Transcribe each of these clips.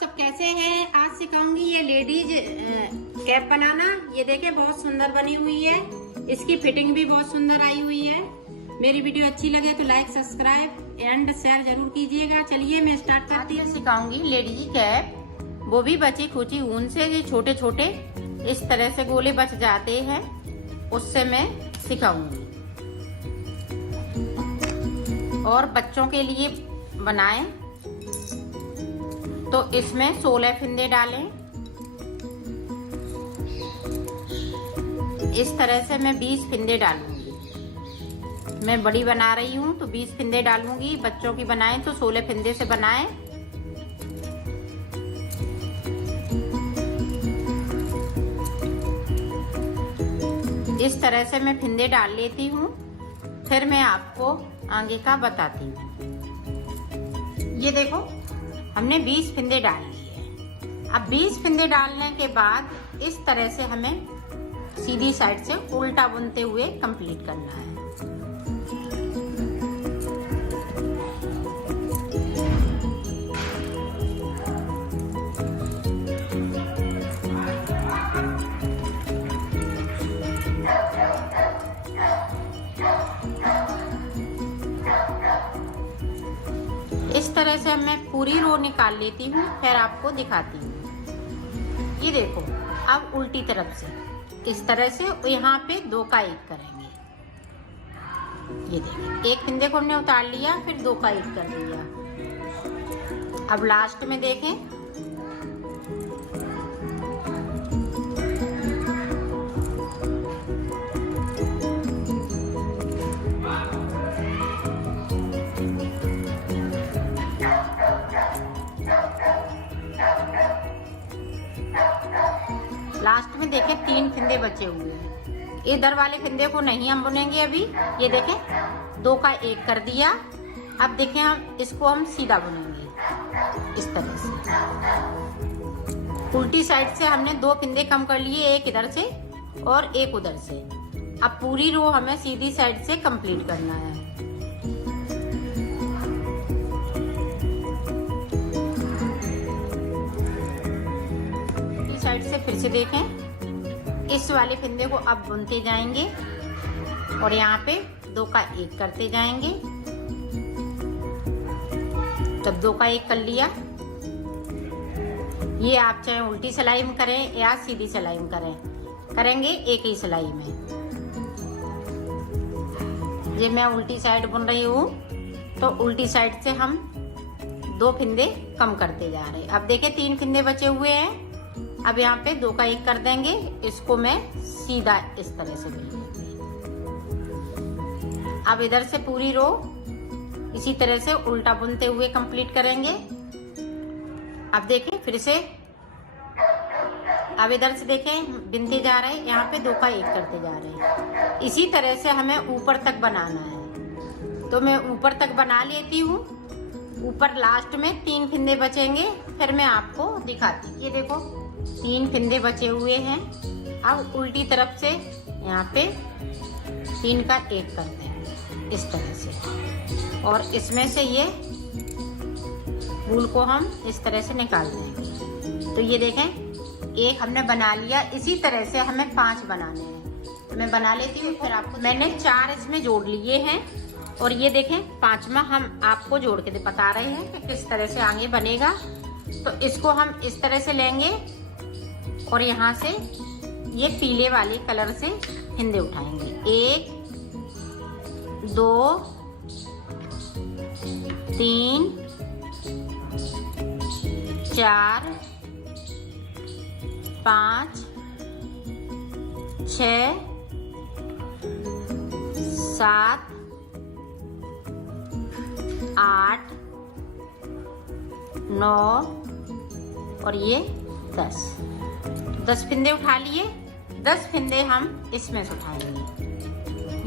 सब कैसे हैं। आज सिखाऊंगी ये लेडीज कैप बनाना। ये देखें बहुत सुंदर बनी हुई है। इसकी फिटिंग भी बहुत सुंदर आई हुई है। मेरी वीडियो अच्छी लगे तो लाइक सब्सक्राइब एंड शेयर जरूर कीजिएगा। चलिए मैं स्टार्ट करती हूँ। सिखाऊंगी लेडीज कैप, वो भी बची खुची ऊन से। ये छोटे छोटे इस तरह से गोले बच जाते हैं, उससे मैं सिखाऊंगी। और बच्चों के लिए बनाएं तो इसमें 16 फिंदे डालें। इस तरह से मैं 20 फिंदे डालूंगी। मैं बड़ी बना रही हूँ तो 20 फिंदे डालूंगी। बच्चों की बनाएं तो 16 फिंदे से बनाएं। इस तरह से मैं फिंदे डाल लेती हूँ, फिर मैं आपको आगे का बताती हूँ। ये देखो हमने 20 फिंदे डाल लिए। अब 20 फिंदे डालने के बाद इस तरह से हमें सीधी साइड से उल्टा बुनते हुए कंप्लीट करना है। इस तरह से मैं पूरी रो निकाल लेती हूँ, फिर आपको दिखाती हूँ। ये देखो अब उल्टी तरफ से इस तरह से यहाँ पे 2 का 1 करेंगे। ये देखिए एक फिंदे को हमने उतार लिया, फिर 2 का 1 कर दिया। अब लास्ट में देखें लास्ट में देखें 3 फिंदे बचे हुए हैं। इधर वाले फिंदे को नहीं हम बुनेंगे अभी। ये देखें 2 का 1 कर दिया। अब देखें हम इसको सीधा बुनेंगे इस तरह से। उल्टी साइड से हमने 2 फिंदे कम कर लिए, एक इधर से और एक उधर से। अब पूरी रो हमें सीधी साइड से कंप्लीट करना है। साइड से फिर से देखें, इस वाले फिंदे को अब बुनते जाएंगे और यहाँ पे 2 का 1 करते जाएंगे। जब 2 का 1 कर लिया, ये आप चाहे उल्टी सिलाई में करें या सीधी सिलाई में करेंगे एक ही सिलाई में। ये मैं उल्टी साइड बुन रही हूँ तो उल्टी साइड से हम 2 फिंदे कम करते जा रहे हैं। अब देखें 3 फिंदे बचे हुए हैं। अब यहाँ पे 2 का 1 कर देंगे। इसको मैं सीधा इस तरह से बुन लूंगी। अब इधर से पूरी रो इसी तरह से उल्टा बुनते हुए कंप्लीट करेंगे। अब देखें फिर से, अब इधर से देखें बुनते जा रहे हैं, यहाँ पे 2 का 1 करते जा रहे हैं। इसी तरह से हमें ऊपर तक बनाना है, तो मैं ऊपर तक बना लेती हूँ। ऊपर लास्ट में 3 फिंदे बचेंगे, फिर मैं आपको दिखाती हूँ। ये देखो 3 फिंदे बचे हुए हैं। अब उल्टी तरफ से यहाँ पे 3 का 1 करते हैं इस तरह से, और इसमें से ये फूल को हम इस तरह से निकाल देंगे। तो ये देखें 1 हमने बना लिया। इसी तरह से हमें 5 बनाने हैं, तो मैं बना लेती हूँ। फिर आपको मैंने 4 इसमें जोड़ लिए हैं, और ये देखें 5वां हम आपको जोड़ के बता रहे हैं कि किस तरह से आगे बनेगा। तो इसको हम इस तरह से लेंगे और यहाँ से ये पीले वाले कलर से फिंदे उठाएंगे। 1 2 3 4 5 6 7 8 9 और ये 10 फिंदे उठा लिए। 10 फिंदे हम इसमें से उठाएंगे।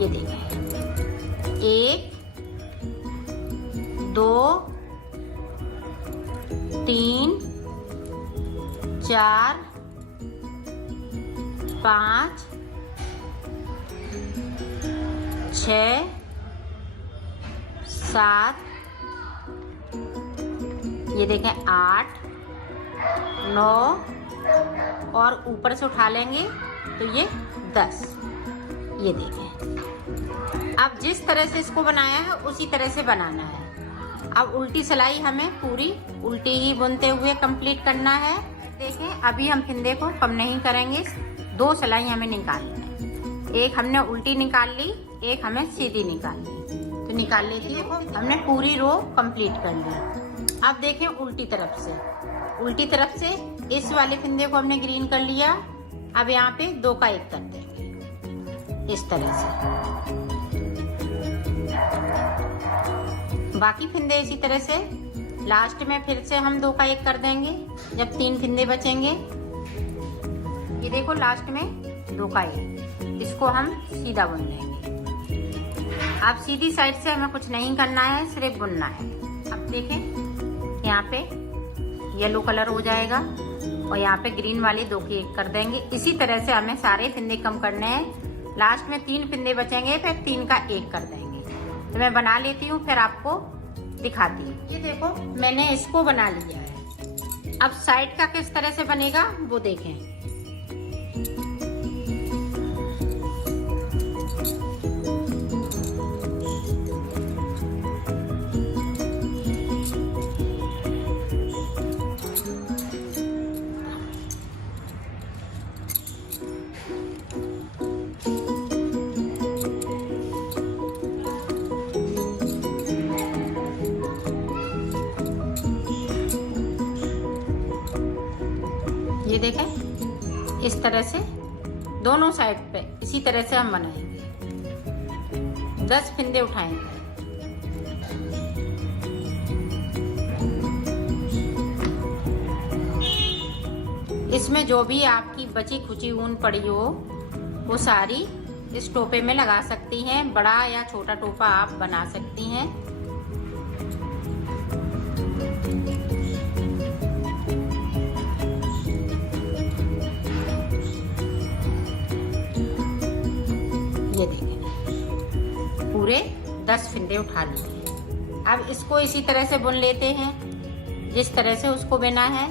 ये देखें 1 2 3 4 5 6 7 ये देखें 8 9 और ऊपर से उठा लेंगे तो ये 10। ये देखें। अब जिस तरह से इसको बनाया है उसी तरह से बनाना है। अब उल्टी सिलाई हमें पूरी उल्टी ही बुनते हुए कंप्लीट करना है। देखें, अभी हम फिंदे को कम नहीं करेंगे, 2 सिलाई हमें निकालनी है। एक हमने उल्टी निकाल ली, एक हमें सीधी निकाल ली। तो निकाल लेती हूँ। हमने पूरी रो कंप्लीट कर ली। अब देखें उल्टी तरफ से इस वाले फिंदे को हमने ग्रीन कर लिया। अब यहाँ पे 2 का 1 कर देंगे इस तरह से। बाकी फिंदे इसी तरह से लास्ट में फिर से हम 2 का 1 कर देंगे जब 3 फिंदे बचेंगे। ये देखो लास्ट में 2 का 1, इसको हम सीधा बुन लेंगे। अब सीधी साइड से हमें कुछ नहीं करना है, सिर्फ बुनना है। अब देखें, यहाँ पे येलो कलर हो जाएगा और यहाँ पे ग्रीन वाली 2 की 1 कर देंगे। इसी तरह से हमें सारे फिंदे कम करने हैं। लास्ट में 3 फिंदे बचेंगे, फिर 3 का 1 कर देंगे। तो मैं बना लेती हूँ, फिर आपको दिखाती हूँ। ये देखो, मैंने इसको बना लिया है। अब साइड का किस तरह से बनेगा वो देखें। ये देखें, इस तरह से दोनों साइड पे इसी तरह से हम बनाएंगे। 10 फिंदे उठाएंगे। इसमें जो भी आपकी बची खुची ऊन पड़ी हो वो सारी इस टोपे में लगा सकती हैं। बड़ा या छोटा टोपा आप बना सकती हैं। ये देखें, पूरे 10 फिंदे उठा लिए। अब इसको इसी तरह से बुन लेते हैं जिस तरह से उसको बुना है।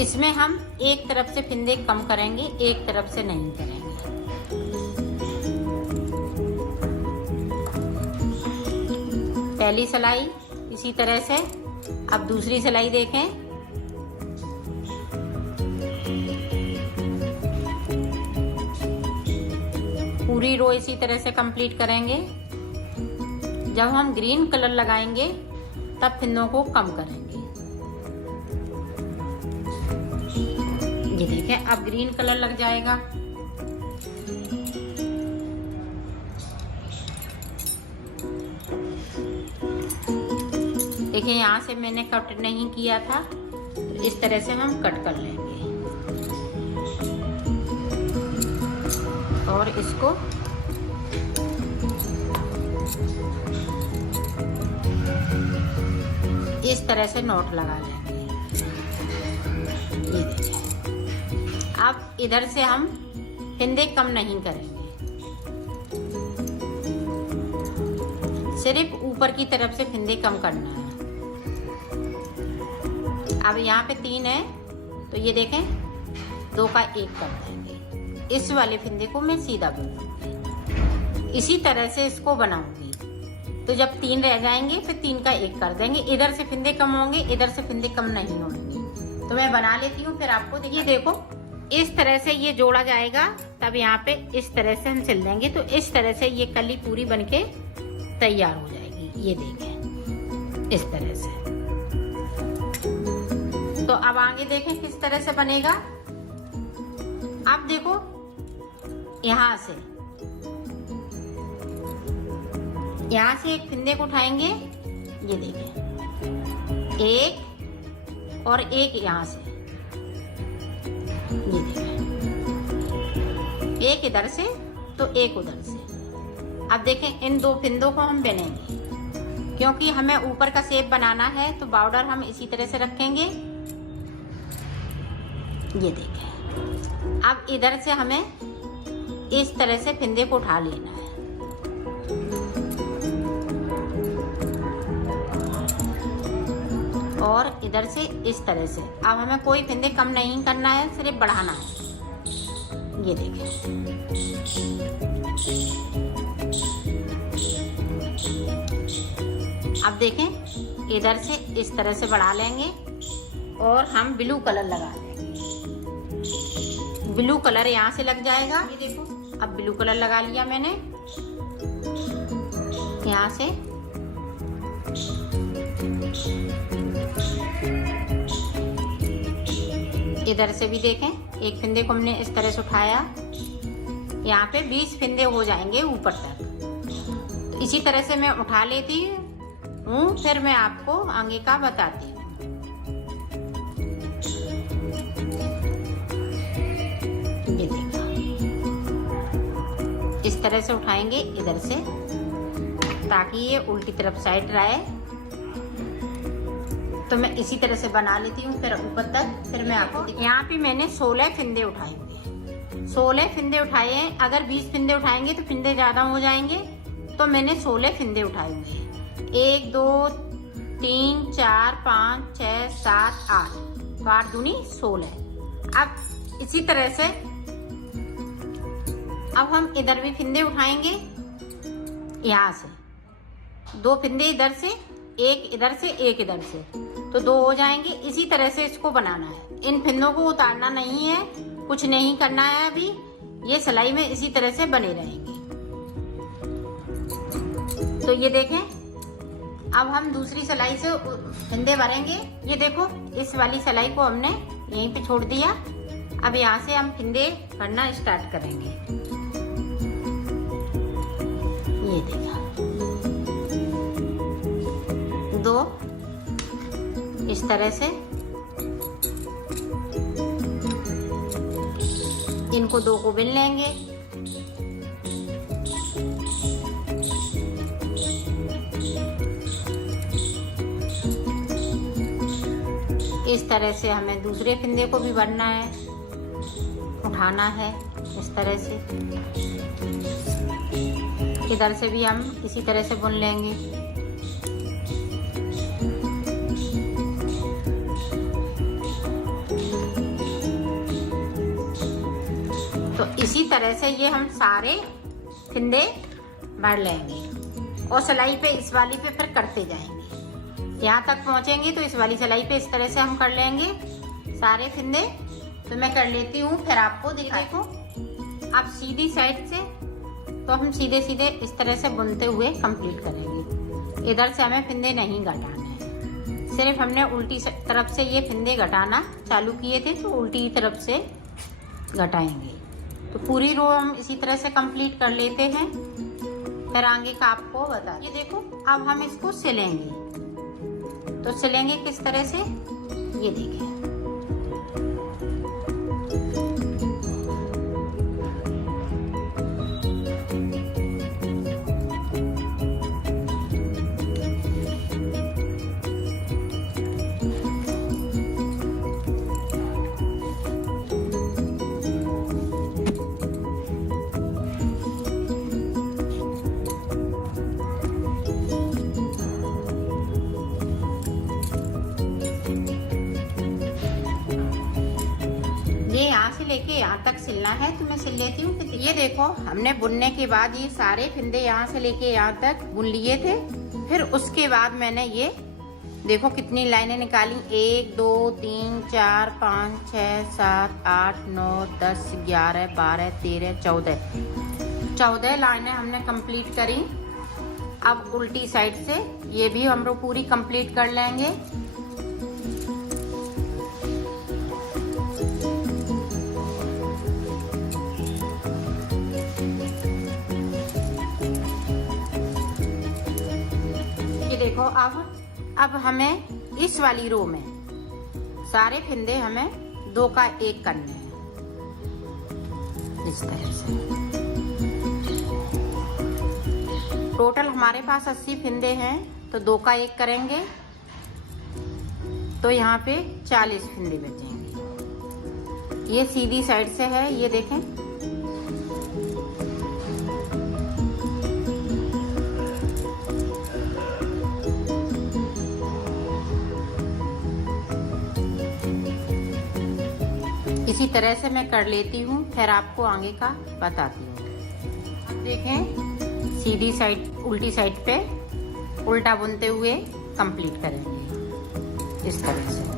इसमें हम एक तरफ से फिंदे कम करेंगे, एक तरफ से नहीं करेंगे। पहली सिलाई इसी तरह से। अब दूसरी सिलाई देखें। पूरी रो इसी तरह से कंप्लीट करेंगे। जब हम ग्रीन कलर लगाएंगे तब फिंदों को कम करेंगे। ये देखें, अब ग्रीन कलर लग जाएगा। देखिए, यहाँ से मैंने कट नहीं किया था, तो इस तरह से हम कट कर लेंगे और इसको इस तरह से नोट लगा लेंगे। ये देखिए, अब इधर से हम फिंदे कम नहीं करेंगे, सिर्फ ऊपर की तरफ से फिंदे कम करना है। अब यहाँ पे 3 है, तो ये देखें 2 का 1 कर देंगे। इस वाले फिंदे को मैं सीधा बुनूंगी, इसी तरह से इसको बनाऊंगी। तो जब 3 रह जाएंगे फिर 3 का 1 कर देंगे। इधर से फिंदे कम होंगे, इधर से फिंदे कम नहीं होंगे। तो मैं बना लेती हूँ, फिर आपको देखिए। देखो, इस तरह से ये जोड़ा जाएगा, तब यहाँ पे इस तरह से हम सिल देंगे। तो इस तरह से ये कली पूरी बनके तैयार हो जाएगी। ये देखें, इस तरह से। तो अब आगे देखें किस तरह से बनेगा। अब देखो, यहाँ से एक फिंदे को उठाएंगे। ये देखें, एक और एक यहाँ से। ये देखें, एक इधर से तो एक उधर से। अब देखें, इन 2 फिंदों को हम बुनेंगे क्योंकि हमें ऊपर का शेप बनाना है। तो बॉर्डर हम इसी तरह से रखेंगे। ये देखें, अब इधर से हमें इस तरह से फिंदे को उठा लेना है। और इधर से इस तरह से। अब हमें कोई फंदे कम नहीं करना है, सिर्फ बढ़ाना है। ये देखें, अब देखें इधर से इस तरह से बढ़ा लेंगे और हम ब्लू कलर लगा लेंगे। ब्लू कलर यहाँ से लग जाएगा। ये देखो, अब ब्लू कलर लगा लिया मैंने यहाँ से। इधर से भी देखें, एक फंदे को हमने इस तरह से उठाया, यहाँ पे 20 फंदे हो जाएंगे ऊपर तक। तो इसी तरह से मैं उठा लेती हूँ, फिर मैं आपको आगे का बताती हूँ। ये देखो, इस तरह से उठाएंगे इधर से, ताकि ये उल्टी तरफ साइड रहे। तो मैं इसी तरह से बना लेती हूँ फिर ऊपर तक। फिर मैं आपको, यहाँ पे मैंने 16 फंदे उठाए हुए, 16 फंदे उठाए हैं। अगर 20 फंदे उठाएंगे तो फंदे ज्यादा हो जाएंगे, तो मैंने 16 फंदे उठाए हुए हैं। 1 2 3 4 5 6 7 8 8 दूनी 16। अब इसी तरह से अब हम इधर भी फंदे उठाएंगे, यहाँ से 2 फंदे इधर से, एक इधर से, एक इधर से, तो 2 हो जाएंगे। इसी तरह से इसको बनाना है। इन फंदों को उतारना नहीं है, कुछ नहीं करना है। अभी ये सिलाई में इसी तरह से बने रहेंगे। तो ये देखें, अब हम दूसरी सिलाई से फंदे भरेंगे। ये देखो, इस वाली सिलाई को हमने यहीं पे छोड़ दिया। अब यहाँ से हम फंदे भरना स्टार्ट करेंगे। ये देखा, 2 इस तरह से, इनको 2 को बिन लेंगे। इस तरह से हमें दूसरे फंदे को भी भरना है, उठाना है इस तरह से। इधर से भी हम इसी तरह से बुन लेंगे। तो इसी तरह से ये हम सारे फंदे भर लेंगे और सिलाई पे इस वाली पे फिर करते जाएंगे। यहाँ तक पहुँचेंगे तो इस वाली सिलाई पे इस तरह से हम कर लेंगे सारे फंदे। तो मैं कर लेती हूँ, फिर आपको देखो। अब सीधी साइड से तो हम सीधे सीधे इस तरह से बुनते हुए कंप्लीट करेंगे। इधर से हमें फंदे नहीं घटाने हैं, सिर्फ हमने उल्टी तरफ से ये फंदे घटाना चालू किए थे, तो उल्टी तरफ से घटाएंगे। तो पूरी रो हम इसी तरह से कंप्लीट कर लेते हैं, फिर आगे का आपको बता। ये देखो, अब हम इसको सिलेंगे। तो सिलेंगे किस तरह से, ये देखें। यहाँ से लेके यहाँ तक सिलना है, तो मैं सिल लेती हूँ। ये देखो, हमने बुनने के बाद ये सारे फंदे यहाँ से लेके यहाँ तक बुन लिए थे। फिर उसके बाद मैंने ये देखो कितनी लाइनें निकाली, 1 2 3 4 5 6 7 8 9 10 11 12 13 14 लाइनें हमने कंप्लीट करी। अब उल्टी साइड से ये भी हम लोग पूरी कंप्लीट कर लेंगे। देखो, अब हमें इस वाली रो में सारे फंदे हमें 2 का 1 करने हैं, इस तरह से। टोटल हमारे पास 80 फंदे हैं, तो 2 का 1 करेंगे तो यहाँ पे 40 फंदे बचेंगे। ये सीधी साइड से है, ये देखें। इसी तरह से मैं कर लेती हूँ, फिर आपको आगे का बताती हूँ। अब देखें, सीधी साइड उल्टी साइड पे उल्टा बुनते हुए कंप्लीट करेंगे इस तरह से।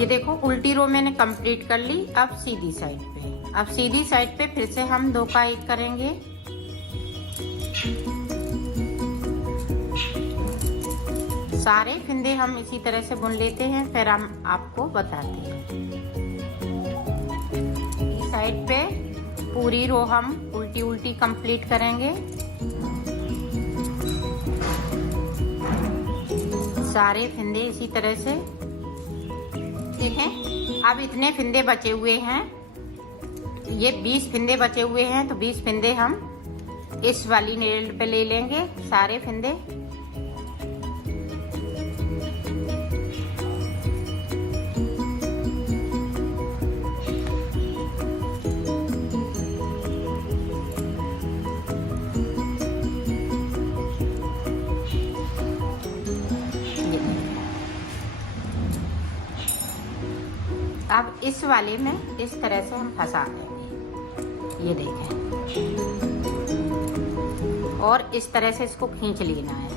ये देखो उल्टी रो मैंने कंप्लीट कर ली। अब सीधी साइड पे फिर से हम 2 का 1 करेंगे। सारे फंदे हम इसी तरह से बुन लेते हैं, फिर हम आपको बताते हैं। इस साइड पे पूरी रो हम उल्टी उल्टी कंप्लीट करेंगे। सारे फंदे इसी तरह से। देखें, अब इतने फंदे बचे हुए हैं, ये 20 फंदे बचे हुए हैं, तो 20 फंदे हम इस वाली नीडल पे ले लेंगे सारे फंदे। अब इस वाले में इस तरह से हम फंसा देंगे, ये देखें, और इस तरह से इसको खींच लेना है।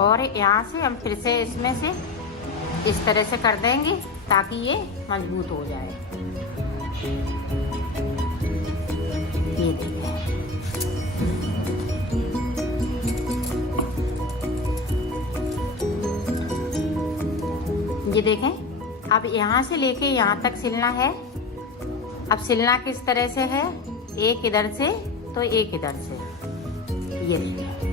और यहाँ से हम फिर से इसमें से इस तरह से कर देंगे ताकि ये मजबूत हो जाए। ये देखें, ये देखें। अब यहाँ से लेके यहाँ तक सिलना है। अब सिलना किस तरह से है, एक इधर से तो एक इधर से, ये देखिए।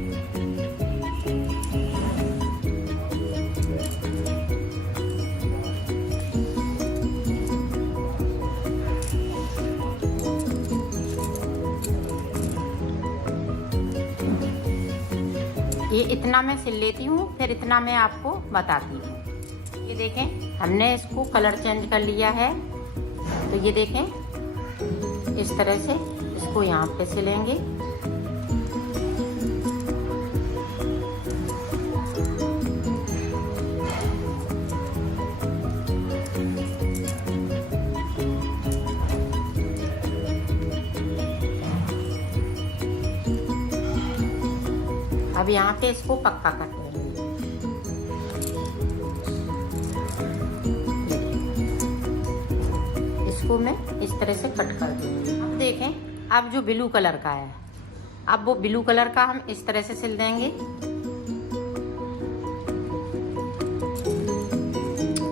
ये इतना मैं सिल लेती हूँ, फिर इतना मैं आपको बताती हूँ। ये देखें, हमने इसको कलर चेंज कर लिया है, तो ये देखें इस तरह से इसको यहाँ पे सिलेंगे। अब यहाँ पे इसको पक्का करते हैं। इसको मैं इस तरह से कट कर दूंगी। अब देखें, अब जो ब्लू कलर का है, अब वो ब्लू कलर का हम इस तरह से सिल देंगे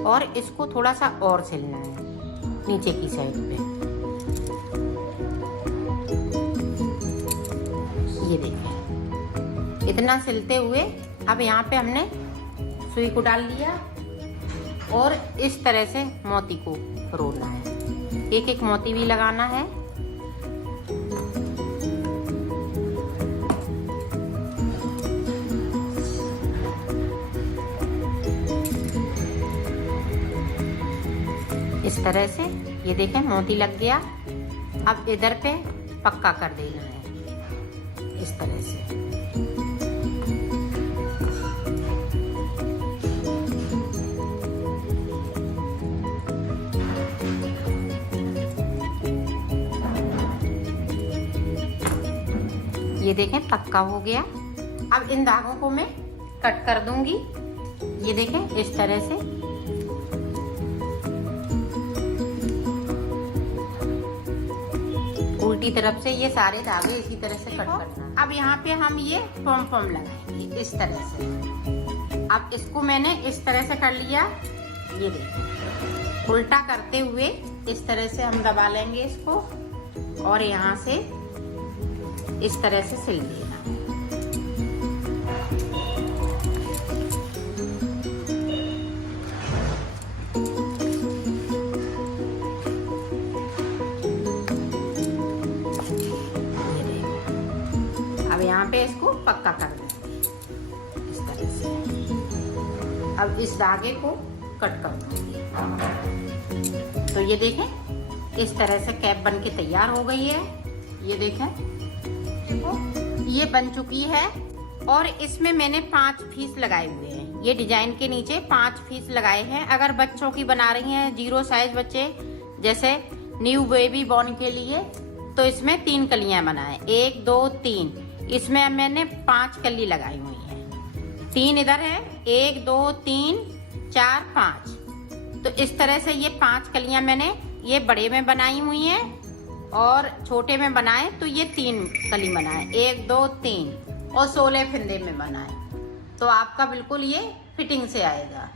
और इसको थोड़ा सा और सिलना है नीचे की साइड पे। ये देखें, इतना सिलते हुए अब यहाँ पे हमने सुई को डाल लिया और इस तरह से मोती को रोलना है। एक एक मोती भी लगाना है। इस तरह से ये देखें मोती लग गया। अब इधर पे पक्का कर देना है इस तरह से। ये देखें पक्का हो गया। अब इन धागों को मैं कट कर दूंगी। ये देखें इस तरह से। उल्टी तरफ से ये सारे धागे इसी तरह से कट करना। अब यहाँ पे हम ये पॉम लगाएंगे इस तरह से। अब इसको मैंने इस तरह से कर लिया। ये देखिए उल्टा करते हुए इस तरह से हम दबा लेंगे इसको और यहाँ से इस तरह से सिल देना। अब यहाँ पे इसको पक्का कर देंगे इस तरह से। अब इस धागे को कट कर दूंगी। तो ये देखें इस तरह से कैप बन के तैयार हो गई है। ये देखें, देखो ये बन चुकी है और इसमें मैंने 5 पीस लगाए हुए हैं। ये डिजाइन के नीचे 5 पीस लगाए हैं। अगर बच्चों की बना रही हैं 0 साइज बच्चे, जैसे न्यू बेबी बॉर्न के लिए, तो इसमें 3 कलियां बनाए, 1 2 3। इसमें मैंने 5 कली लगाई हुई है। 3 इधर है, 1 2 3 4 5। तो इस तरह से ये 5 कलियां मैंने ये बड़े में बनाई हुई हैं और छोटे में बनाए तो ये 3 कली बनाए, 1 2 3 और 16 फंदे में बनाए। तो आपका बिल्कुल ये फिटिंग से आएगा।